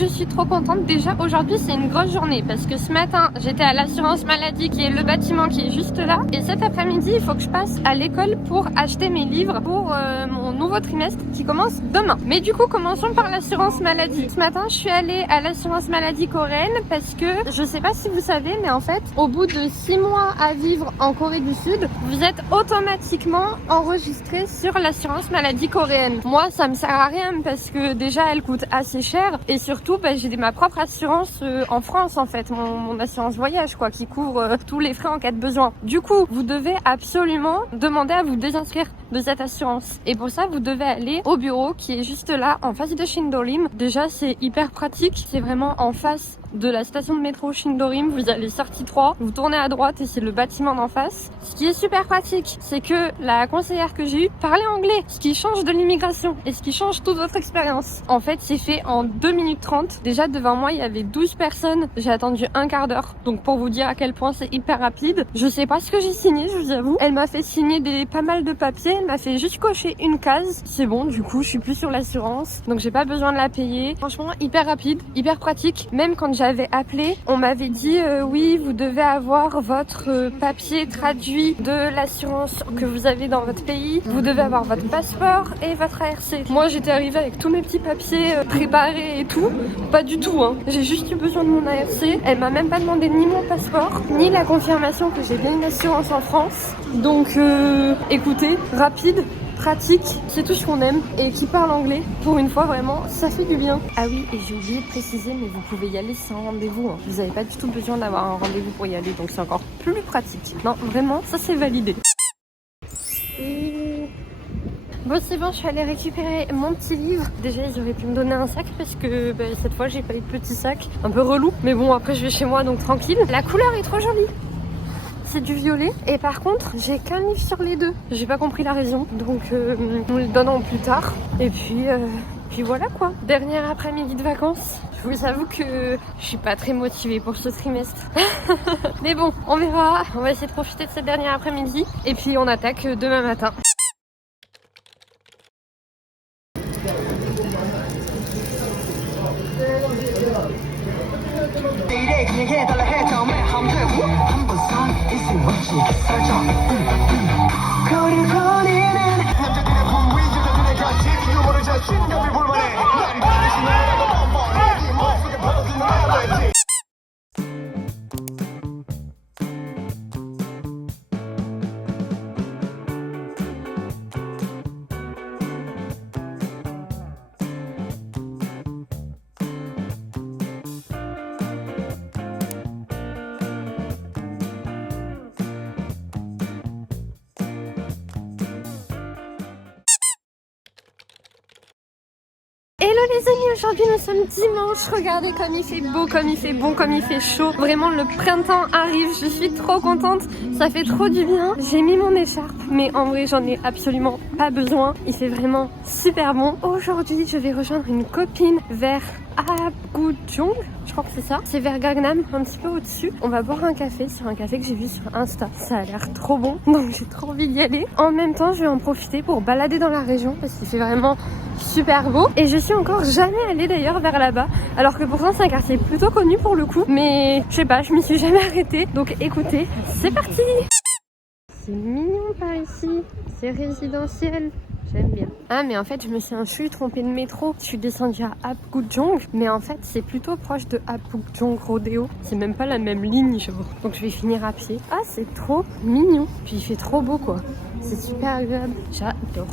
je suis trop contente. Déjà aujourd'hui c'est une grosse journée parce que ce matin j'étais à l'assurance maladie qui est le bâtiment qui est juste là, et cet après-midi il faut que je passe à l'école pour acheter mes livres pour mon nouveau trimestre qui commence demain. Mais du coup commençons par l'assurance maladie. Ce matin je suis allée à l'assurance maladie coréenne parce que je sais pas si vous savez, mais en fait au bout de 6 mois à vivre en Corée du Sud, vous êtes automatiquement enregistré sur l'assurance maladie coréenne. Moi ça me sert à rien parce que déjà elle coûte assez cher, et surtout j'ai ma propre assurance en France en fait, mon assurance voyage quoi, qui couvre tous les frais en cas de besoin. Du coup vous devez absolument demander à vous désinscrire de cette assurance, et pour ça vous devez aller au bureau qui est juste là en face de Shindorim. Déjà c'est hyper pratique, c'est vraiment en face de la station de métro Shindorim. Vous allez sortie 3, vous tournez à droite et c'est le bâtiment d'en face. Ce qui est super pratique, c'est que la conseillère que j'ai eue parlait anglais, ce qui change de l'immigration et ce qui change toute votre expérience. En fait c'est fait en 2 minutes 30. Déjà devant moi il y avait 12 personnes, j'ai attendu un quart d'heure, donc pour vous dire à quel point c'est hyper rapide. Je sais pas ce que j'ai signé, je vous avoue. Elle m'a fait signer pas mal de papiers, elle m'a fait juste cocher une case, c'est bon, du coup je suis plus sur l'assurance, donc j'ai pas besoin de la payer. Franchement hyper rapide, hyper pratique. Même quand j'avais appelé, on m'avait dit oui vous devez avoir votre papier traduit de l'assurance que vous avez dans votre pays, vous devez avoir votre passeport et votre ARC. Moi j'étais arrivée avec tous mes petits papiers préparés et tout, pas du tout hein. J'ai juste eu besoin de mon ARC, elle m'a même pas demandé ni mon passeport ni la confirmation que j'ai bien une assurance en France. Donc écoutez, rapide, pratique, c'est tout ce qu'on aime, et qui parle anglais, pour une fois vraiment, ça fait du bien. Ah oui, et j'ai oublié de préciser, mais vous pouvez y aller sans rendez-vous, hein. Vous n'avez pas du tout besoin d'avoir un rendez-vous pour y aller, donc c'est encore plus pratique. Non, vraiment, ça c'est validé. Bon c'est bon, je suis allée récupérer mon petit livre. Déjà ils auraient pu me donner un sac parce que cette fois j'ai pas eu de petit sac, un peu relou, mais bon après je vais chez moi donc tranquille. La couleur est trop jolie, c'est du violet, et par contre j'ai qu'un livre sur les deux, j'ai pas compris la raison, donc nous le donnerons plus tard. Et puis voilà quoi, dernier après-midi de vacances. Je vous avoue que je suis pas très motivée pour ce trimestre. Mais bon, on verra, on va essayer de profiter de cette dernière après-midi et puis on attaque demain matin. Hello les amis, aujourd'hui nous sommes dimanche, regardez comme il fait beau, comme il fait bon, comme il fait chaud. Vraiment le printemps arrive, je suis trop contente, ça fait trop du bien. J'ai mis mon écharpe, mais en vrai j'en ai absolument pas besoin, il fait vraiment super bon. Aujourd'hui je vais rejoindre une copine vers Apgujeong, je crois que c'est ça. C'est vers Gangnam, un petit peu au-dessus. On va boire un café sur un café que j'ai vu sur Insta. Ça a l'air trop bon, donc j'ai trop envie d'y aller. En même temps, je vais en profiter pour balader dans la région parce qu'il fait vraiment super beau. Et je suis encore jamais allée d'ailleurs vers là-bas. Alors que pourtant c'est un quartier plutôt connu pour le coup. Mais je sais pas, je m'y suis jamais arrêtée. Donc écoutez, c'est parti! C'est mignon par ici, c'est résidentiel. J'aime bien. Ah mais en fait je suis trompée de métro. Je suis descendue à Apgujeong, mais en fait c'est plutôt proche de Apgujeong Rodeo. C'est même pas la même ligne genre. Donc je vais finir à pied. Ah c'est trop mignon. Puis il fait trop beau quoi. C'est super agréable. J'adore.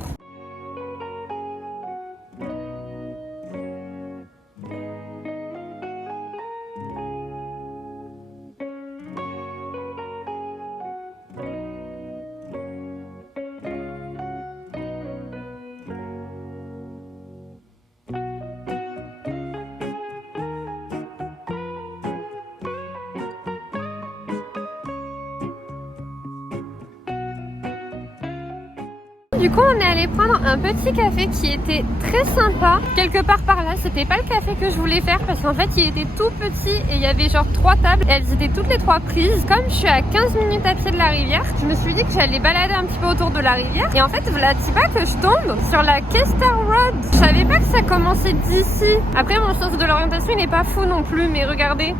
Du coup, on est allé prendre un petit café qui était très sympa. Quelque part par là, c'était pas le café que je voulais faire parce qu'en fait, il était tout petit et il y avait genre 3 tables et elles étaient toutes les 3 prises. Comme je suis à 15 minutes à pied de la rivière, je me suis dit que j'allais balader un petit peu autour de la rivière. Et en fait, voilà, c'est pas que je tombe sur la Kester Road. Je savais pas que ça commençait d'ici. Après, mon sens de l'orientation, il n'est pas fou non plus, mais regardez.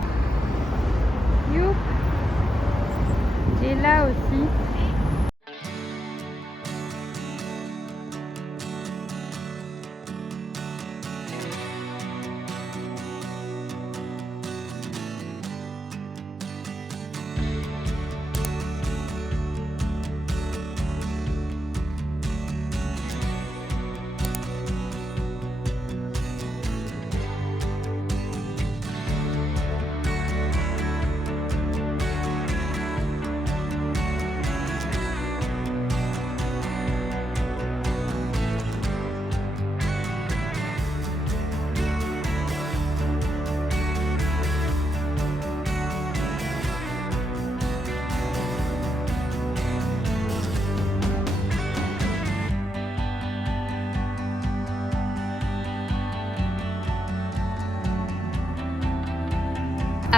You. Et là aussi.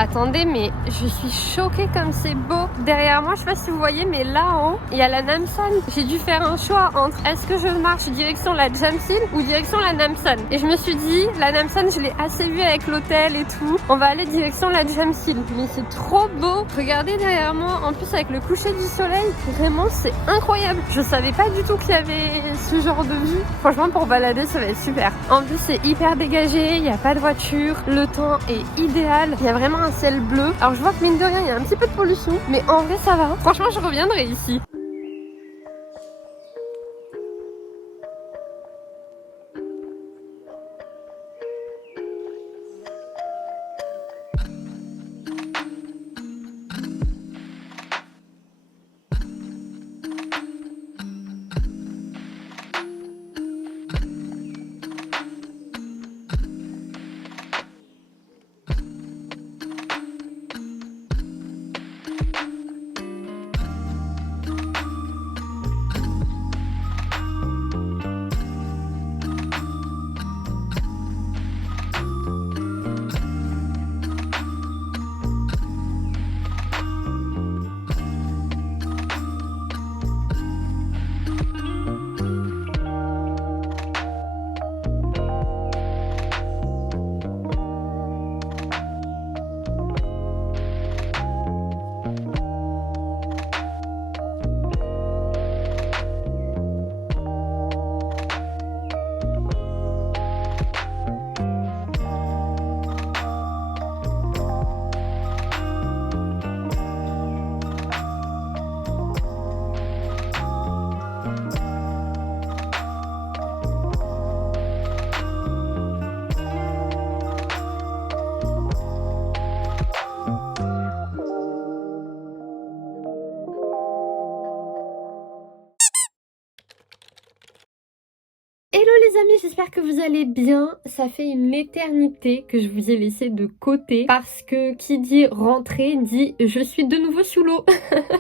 Attendez, mais je suis choquée comme c'est beau. Derrière moi, je sais pas si vous voyez, mais là en haut, il y a la Namsan. J'ai dû faire un choix entre est-ce que je marche direction la Jamsil ou direction la Namsan. Et je me suis dit, la Namsan, je l'ai assez vue avec l'hôtel et tout. On va aller direction la Jamsil. Mais c'est trop beau. Regardez derrière moi, en plus avec le coucher du soleil, vraiment c'est incroyable. Je savais pas du tout qu'il y avait ce genre de vue. Franchement, pour balader, ça va être super. En plus, c'est hyper dégagé, il n'y a pas de voiture, le temps est idéal. Il y a vraiment un ciel bleu. Alors je vois que mine de rien il y a un petit peu de pollution, mais en vrai ça va. Franchement je reviendrai ici. Hello les amis, j'espère que vous allez bien. Ça fait une éternité que je vous ai laissé de côté parce que qui dit rentrée dit je suis de nouveau sous l'eau.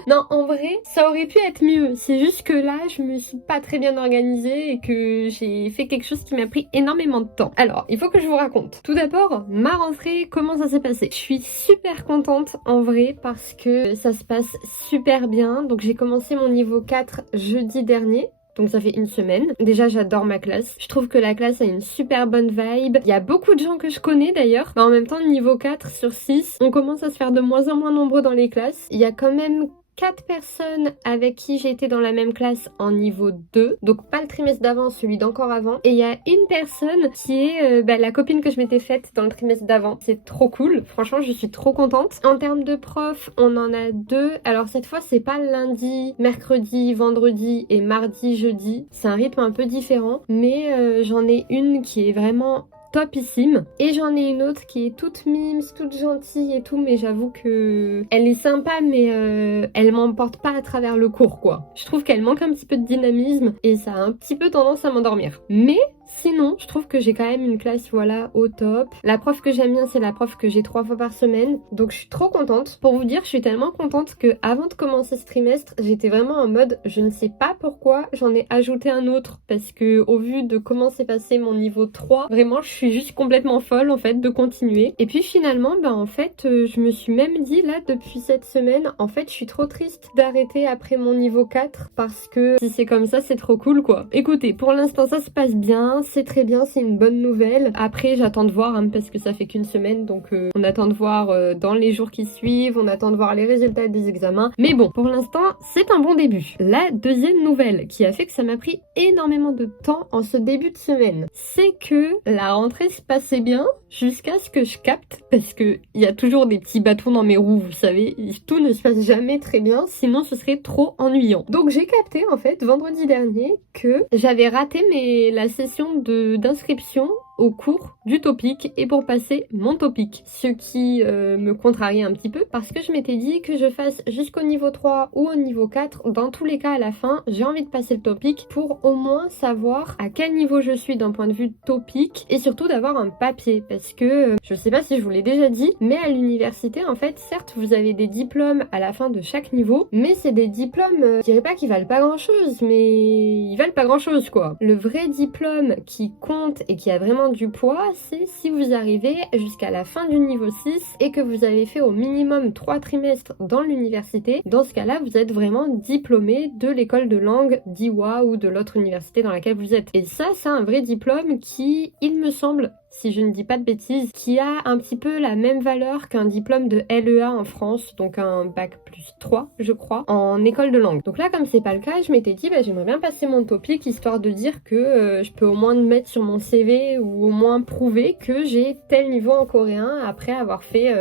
Non, en vrai, ça aurait pu être mieux. C'est juste que là, je me suis pas très bien organisée et que j'ai fait quelque chose qui m'a pris énormément de temps. Alors, il faut que je vous raconte. Tout d'abord, ma rentrée, comment ça s'est passé? Je suis super contente en vrai parce que ça se passe super bien. Donc j'ai commencé mon niveau 4 jeudi dernier. Donc ça fait une semaine. Déjà j'adore ma classe. Je trouve que la classe a une super bonne vibe. Il y a beaucoup de gens que je connais d'ailleurs. Mais en même temps niveau 4 sur 6, on commence à se faire de moins en moins nombreux dans les classes. Il y a quand même 4 personnes avec qui j'ai été dans la même classe en niveau 2. Donc pas le trimestre d'avant, celui d'encore avant. Et il y a une personne qui est la copine que je m'étais faite dans le trimestre d'avant. C'est trop cool. Franchement, je suis trop contente. En termes de profs, on en a 2. Alors cette fois, c'est pas lundi, mercredi, vendredi et mardi, jeudi. C'est un rythme un peu différent. Mais j'en ai une qui est vraiment topissime et j'en ai une autre qui est toute mimes, toute gentille et tout, mais j'avoue que elle est sympa mais elle m'emporte pas à travers le cours quoi. Je trouve qu'elle manque un petit peu de dynamisme et ça a un petit peu tendance à m'endormir, mais Sinon, je trouve que j'ai quand même une classe, voilà, au top. La prof que j'aime bien, c'est la prof que j'ai 3 fois par semaine. Donc je suis trop contente. Pour vous dire, je suis tellement contente que avant de commencer ce trimestre, j'étais vraiment en mode, je ne sais pas pourquoi, j'en ai ajouté un autre. Parce que au vu de comment s'est passé mon niveau 3, vraiment, je suis juste complètement folle, en fait, de continuer. Et puis finalement, en fait, je me suis même dit, là, depuis cette semaine, en fait, je suis trop triste d'arrêter après mon niveau 4 parce que si c'est comme ça, c'est trop cool, quoi. Écoutez, pour l'instant, ça se passe bien, c'est très bien, c'est une bonne nouvelle. Après, j'attends de voir, hein, parce que ça fait qu'une semaine, donc on attend de voir dans les jours qui suivent, on attend de voir les résultats des examens. Mais bon, pour l'instant, c'est un bon début. La deuxième nouvelle qui a fait que ça m'a pris énormément de temps en ce début de semaine, c'est que la rentrée se passait bien jusqu'à ce que je capte, parce que il y a toujours des petits bâtons dans mes roues, vous savez, tout ne se passe jamais très bien, sinon ce serait trop ennuyant. Donc j'ai capté en fait vendredi dernier que j'avais raté la session d'inscription au cours du topic et pour passer mon topic. Ce qui me contrarie un petit peu parce que je m'étais dit que je fasse jusqu'au niveau 3 ou au niveau 4. Dans tous les cas, à la fin, j'ai envie de passer le topic pour au moins savoir à quel niveau je suis d'un point de vue topic et surtout d'avoir un papier parce que je sais pas si je vous l'ai déjà dit, mais à l'université, en fait, certes, vous avez des diplômes à la fin de chaque niveau, mais c'est des diplômes, je dirais pas qu'ils valent pas grand chose, mais ils valent pas grand chose quoi. Le vrai diplôme qui compte et qui a vraiment du poids, c'est si vous arrivez jusqu'à la fin du niveau 6 et que vous avez fait au minimum 3 trimestres dans l'université. Dans ce cas-là, vous êtes vraiment diplômé de l'école de langue d'Iwa ou de l'autre université dans laquelle vous êtes. Et ça, c'est un vrai diplôme qui, il me semble, si je ne dis pas de bêtises, qui a un petit peu la même valeur qu'un diplôme de LEA en France, donc un bac plus 3, je crois, en école de langue. Donc là, comme c'est pas le cas, je m'étais dit, j'aimerais bien passer mon topic, histoire de dire que je peux au moins le mettre sur mon CV, ou au moins prouver que j'ai tel niveau en coréen, après avoir fait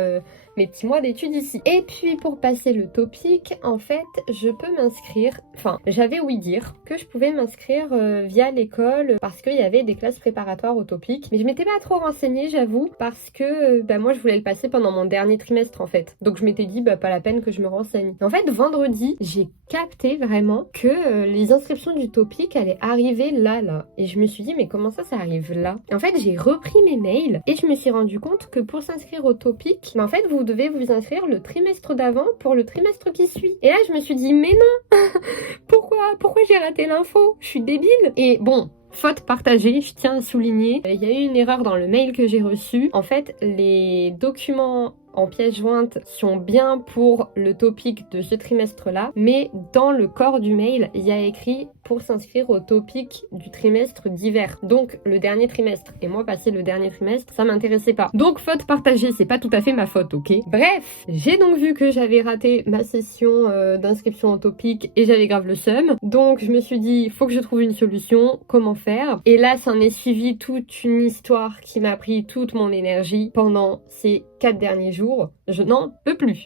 mes petits mois d'études ici. Et puis pour passer le topic, en fait, je peux m'inscrire, j'avais ouï dire que je pouvais m'inscrire via l'école parce qu'il y avait des classes préparatoires au topic, mais je m'étais pas trop renseignée, j'avoue, parce que moi je voulais le passer pendant mon dernier trimestre en fait. Donc je m'étais dit pas la peine que je me renseigne. En fait, vendredi, j'ai capté vraiment que les inscriptions du topic allaient arriver là. Et je me suis dit mais comment ça arrive là? En fait, j'ai repris mes mails et je me suis rendu compte que pour s'inscrire au topic, en fait, vous devez vous inscrire le trimestre d'avant pour le trimestre qui suit. Et là, je me suis dit mais non. Pourquoi j'ai raté l'info? Je suis débile. Et bon, faute partagée, je tiens à souligner, il y a eu une erreur dans le mail que j'ai reçu. En fait, les documents en pièce jointe sont bien pour le topic de ce trimestre-là, mais dans le corps du mail, il y a écrit pour s'inscrire au topic du trimestre d'hiver, donc le dernier trimestre. Et moi, passer le dernier trimestre, ça m'intéressait pas. Donc, faute partagée, c'est pas tout à fait ma faute, ok? Bref, j'ai donc vu que j'avais raté ma session d'inscription au topic et j'avais grave le seum. Donc, je me suis dit, il faut que je trouve une solution, comment faire? Et là, s'en est suivi toute une histoire qui m'a pris toute mon énergie pendant ces 4 derniers jours. Je n'en peux plus.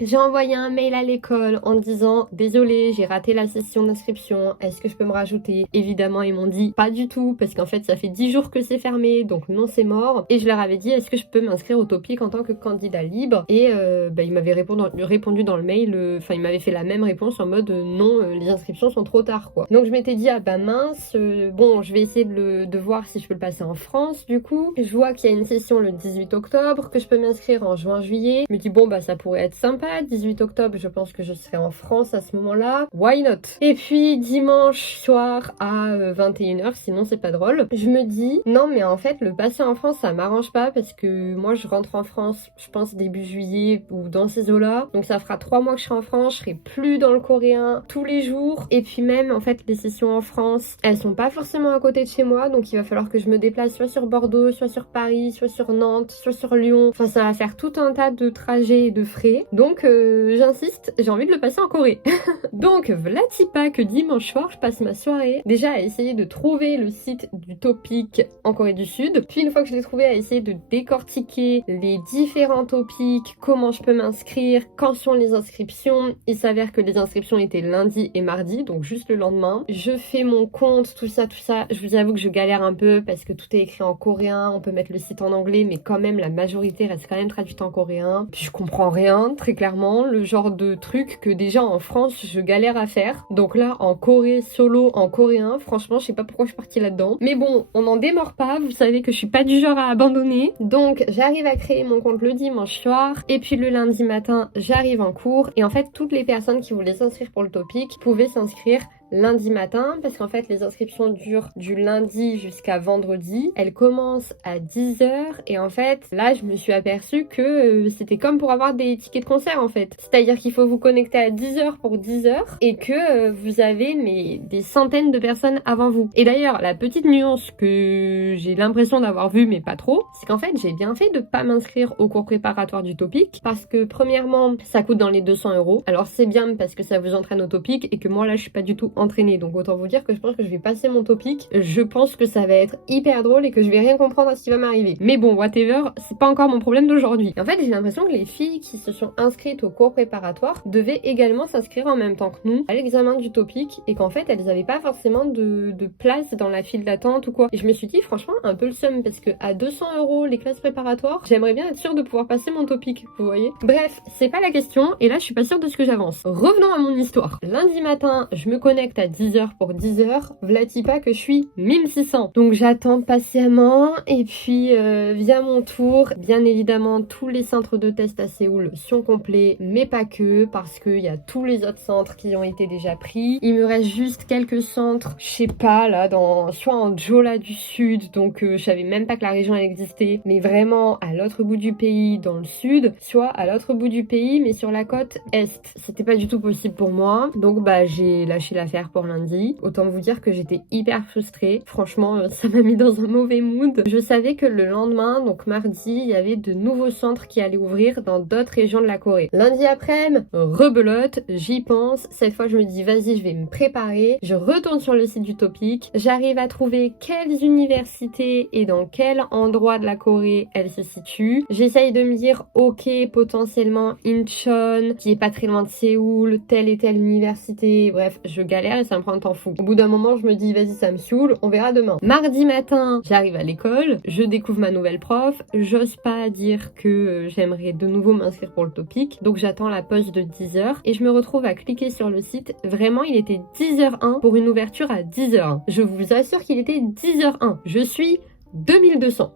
J'ai envoyé un mail à l'école en disant désolé, j'ai raté la session d'inscription, est-ce que je peux me rajouter? Évidemment, ils m'ont dit pas du tout parce qu'en fait ça fait 10 jours que c'est fermé, donc non, c'est mort. Et je leur avais dit est-ce que je peux m'inscrire au topic en tant que candidat libre? Et ils m'avaient répondu dans le mail, ils m'avaient fait la même réponse en mode non, les inscriptions sont trop tard quoi. Donc je m'étais dit mince, bon je vais essayer de voir si je peux le passer en France du coup. Je vois qu'il y a une session le 18 octobre, que je peux m'inscrire en juin-juillet. Je me dis bon ça pourrait être sympa, 18 octobre je pense que je serai en France à ce moment-là, why not? Et puis dimanche soir à 21h, sinon c'est pas drôle, je me dis non mais en fait le passer en France ça m'arrange pas parce que moi je rentre en France je pense début juillet ou dans ces eaux-là, donc ça fera 3 mois que je serai en France, je serai plus dans le coréen tous les jours et puis même en fait les sessions en France elles sont pas forcément à côté de chez moi, donc il va falloir que je me déplace soit sur Bordeaux, soit sur Paris, soit sur Nantes, soit sur Lyon, ça va faire tout un tas de trajets et de frais, donc j'insiste, j'ai envie de le passer en Corée. Donc vlati pas que dimanche soir je passe ma soirée déjà à essayer de trouver le site du topic en Corée du Sud, puis une fois que je l'ai trouvé à essayer de décortiquer les différents topics, comment je peux m'inscrire, quand sont les inscriptions. Il s'avère que les inscriptions étaient lundi et mardi, donc juste le lendemain. Je fais mon compte, tout ça, je vous avoue que je galère un peu parce que tout est écrit en coréen, on peut mettre le site en anglais mais quand même la majorité reste c'est quand même traduit en coréen. Puis je comprends rien, très clairement, le genre de truc que déjà en France je galère à faire. Donc là en Corée solo en coréen, franchement je sais pas pourquoi je suis partie là-dedans. Mais bon, on n'en démord pas, vous savez que je suis pas du genre à abandonner. Donc j'arrive à créer mon compte le dimanche soir et puis le lundi matin j'arrive en cours et en fait toutes les personnes qui voulaient s'inscrire pour le topic pouvaient s'inscrire lundi matin parce qu'en fait les inscriptions durent du lundi jusqu'à vendredi. Elles commencent à 10h et en fait là je me suis aperçue que c'était comme pour avoir des tickets de concert en fait. C'est-à-dire qu'il faut vous connecter à 10h pour 10h et que vous avez des centaines de personnes avant vous. Et d'ailleurs la petite nuance que j'ai l'impression d'avoir vue mais pas trop, c'est qu'en fait j'ai bien fait de pas m'inscrire au cours préparatoire du topic parce que premièrement ça coûte dans les 200€. Alors c'est bien parce que ça vous entraîne au topic et que moi là je suis pas du tout entraînée, donc autant vous dire que je pense que je vais passer mon topic. Je pense que ça va être hyper drôle et que je vais rien comprendre à ce qui va m'arriver. Mais bon, whatever, c'est pas encore mon problème d'aujourd'hui. En fait, j'ai l'impression que les filles qui se sont inscrites au cours préparatoire devaient également s'inscrire en même temps que nous à l'examen du topic et qu'en fait, elles avaient pas forcément de place dans la file d'attente ou quoi. Et je me suis dit, franchement, un peu le seum parce que à 200€ les classes préparatoires, j'aimerais bien être sûre de pouvoir passer mon topic, vous voyez. Bref, c'est pas la question et là, je suis pas sûre de ce que j'avance. Revenons à mon histoire. Lundi matin, je me connecte à 10h pour 10h, vlati pas que je suis 1600. Donc j'attends patiemment et puis vient mon tour. Bien évidemment, tous les centres de test à Séoul sont complets, mais pas que, parce qu'il y a tous les autres centres qui ont été déjà pris. Il me reste juste quelques centres, je sais pas, là, soit en Jeolla du Sud, donc je savais même pas que la région elle existait, mais vraiment à l'autre bout du pays, dans le sud, soit à l'autre bout du pays, mais sur la côte est. C'était pas du tout possible pour moi, donc bah j'ai lâché l'affaire pour lundi. Autant vous dire que j'étais hyper frustrée. Franchement, ça m'a mis dans un mauvais mood. Je savais que le lendemain, donc mardi, il y avait de nouveaux centres qui allaient ouvrir dans d'autres régions de la Corée. Lundi après-midi, rebelote, j'y pense. Cette fois, je me dis, vas-y, je vais me préparer. Je retourne sur le site du topic. J'arrive à trouver quelles universités et dans quel endroit de la Corée elles se situent. J'essaye de me dire, ok, potentiellement Incheon, qui est pas très loin de Séoul, telle et telle université. Bref, je galère et ça me prend un temps fou. Au bout d'un moment, je me dis, vas-y, ça me saoule, on verra demain. Mardi matin, j'arrive à l'école, je découvre ma nouvelle prof, j'ose pas dire que j'aimerais de nouveau m'inscrire pour le topic, donc j'attends la pause de 10h et je me retrouve à cliquer sur le site. Vraiment, il était 10h01 pour une ouverture à 10h01. Je vous assure qu'il était 10h01. Je suis 2200.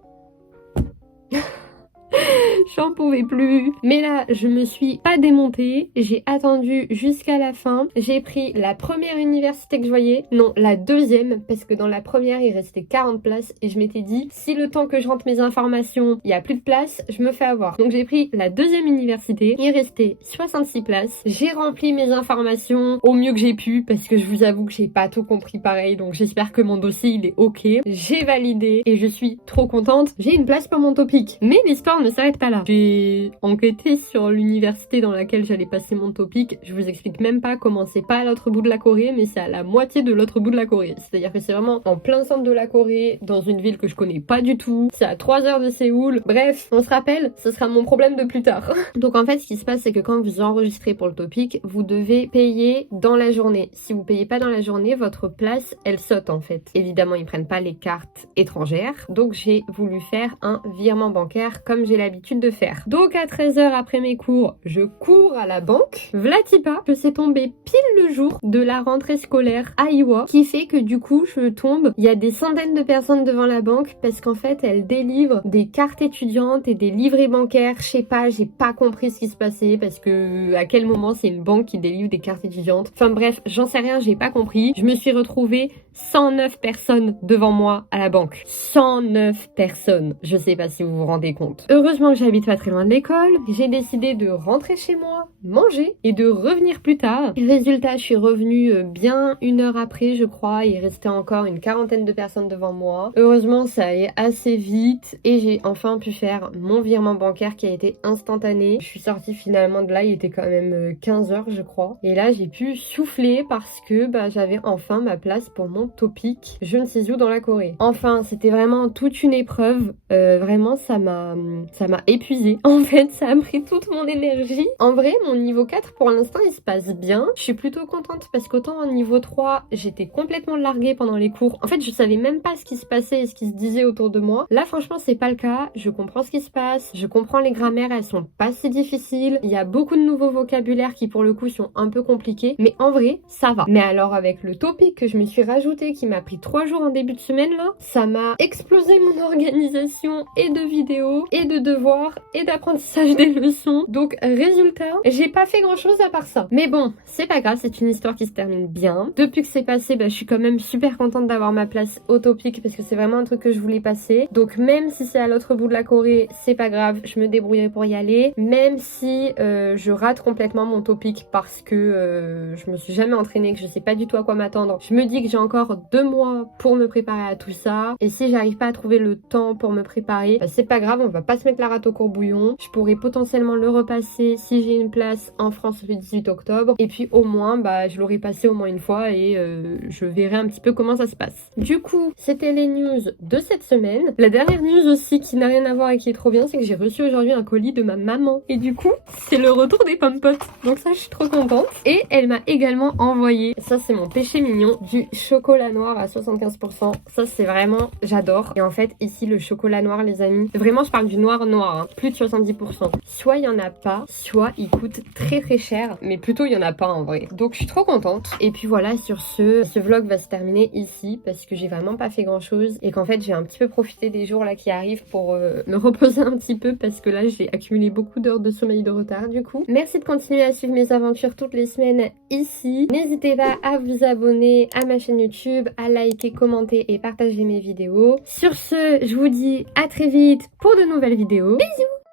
J'en pouvais plus. Mais là, je me suis pas démontée. J'ai attendu jusqu'à la fin. J'ai pris la première université que je voyais. Non, la deuxième. Parce que dans la première, il restait 40 places. Et je m'étais dit, si le temps que je rentre mes informations, il y a plus de place, je me fais avoir. Donc j'ai pris la deuxième université. Il restait 66 places. J'ai rempli mes informations au mieux que j'ai pu. Parce que je vous avoue que j'ai pas tout compris pareil. Donc j'espère que mon dossier, il est ok. J'ai validé. Et je suis trop contente. J'ai une place pour mon topic. Mais l'histoire ne s'arrête pas là. J'ai enquêté sur l'université dans laquelle j'allais passer mon topic. Je vous explique même pas comment c'est pas à l'autre bout de la Corée, mais c'est à la moitié de l'autre bout de la Corée. C'est-à-dire que c'est vraiment en plein centre de la Corée, dans une ville que je connais pas du tout. C'est à 3 heures de Séoul. Bref, on se rappelle, ce sera mon problème de plus tard. Donc en fait, ce qui se passe, c'est que quand vous enregistrez pour le topic, vous devez payer dans la journée. Si vous payez pas dans la journée, votre place, elle saute en fait. Évidemment, ils prennent pas les cartes étrangères. Donc j'ai voulu faire un virement bancaire comme j'ai l'habitude de faire. Donc à 13h après mes cours, je cours à la banque. Vlati pas que c'est tombé pile le jour de la rentrée scolaire à Iowa, qui fait que du coup je tombe, il y a des centaines de personnes devant la banque parce qu'en fait elle délivre des cartes étudiantes et des livrets bancaires. Je sais pas, j'ai pas compris ce qui se passait parce que à quel moment c'est une banque qui délivre des cartes étudiantes. Enfin bref, j'en sais rien, j'ai pas compris. Je me suis retrouvée 109 personnes devant moi à la banque. 109 personnes. Je sais pas si vous vous rendez compte. Heureusement que j'habite pas très loin de l'école. J'ai décidé de rentrer chez moi, manger et de revenir plus tard. Résultat, je suis revenue bien 1 heure après, je crois. Il restait encore une quarantaine de personnes devant moi. Heureusement, ça allait assez vite et j'ai enfin pu faire mon virement bancaire qui a été instantané. Je suis sortie finalement de là, il était quand même 15h, je crois. Et là, j'ai pu souffler parce que j'avais enfin ma place pour mon topic. Je ne sais où dans la Corée. Enfin, c'était vraiment toute une épreuve. Vraiment, ça m'a ça m'a épuisée. En fait, ça a pris toute mon énergie. En vrai, mon niveau 4 pour l'instant, il se passe bien. Je suis plutôt contente parce qu'autant en niveau 3, j'étais complètement larguée pendant les cours. En fait, je savais même pas ce qui se passait et ce qui se disait autour de moi. Là, franchement, c'est pas le cas. Je comprends ce qui se passe. Je comprends les grammaires, elles sont pas si difficiles. Il y a beaucoup de nouveaux vocabulaires qui, pour le coup, sont un peu compliqués. Mais en vrai, ça va. Mais alors, avec le topic que je me suis rajouté, qui m'a pris 3 jours en début de semaine, là, ça m'a explosé mon organisation et de vidéos, et de devoirs, et d'apprentissage des leçons. Donc, résultat, j'ai pas fait grand chose à part ça. Mais bon, c'est pas grave, c'est une histoire qui se termine bien. Depuis que c'est passé, je suis quand même super contente d'avoir ma place au topic parce que c'est vraiment un truc que je voulais passer. Donc même si c'est à l'autre bout de la Corée, c'est pas grave, je me débrouillerai pour y aller. Même si je rate complètement mon topic parce que je me suis jamais entraînée, que je sais pas du tout à quoi m'attendre. Je me dis que j'ai encore 2 mois pour me préparer à tout ça. Et si j'arrive pas à trouver le temps pour me préparer, c'est pas grave, on va pas se mettre la rate au courbouillon. Je pourrais potentiellement le repasser si j'ai une place en France le 18 octobre. Et puis au moins, je l'aurais passé au moins une fois et je verrai un petit peu comment ça se passe. Du coup, c'était les news de cette semaine. La dernière news aussi qui n'a rien à voir et qui est trop bien, c'est que j'ai reçu aujourd'hui un colis de ma maman. Et du coup, c'est le retour des pommes potes. Donc ça, je suis trop contente. Et elle m'a également envoyé, ça c'est mon péché mignon, du chocolat noir à 75%. Ça c'est vraiment, j'adore. Et en fait, ici, le chocolat noir, les amis, vraiment je parle du noir noir, hein, plus de 70%. Soit il y en a pas, soit il coûte très très cher, mais plutôt il y en a pas en vrai. Donc je suis trop contente. Et puis voilà, sur ce vlog va se terminer ici parce que j'ai vraiment pas fait grand chose et qu'en fait j'ai un petit peu profité des jours là qui arrivent pour me reposer un petit peu parce que là j'ai accumulé beaucoup d'heures de sommeil de retard du coup. Merci de continuer à suivre mes aventures toutes les semaines ici. N'hésitez pas à vous abonner à ma chaîne YouTube, à liker, commenter et partager mes vidéos. Sur ce, je vous dis à très vite pour de nouvelles vidéos. Bisous!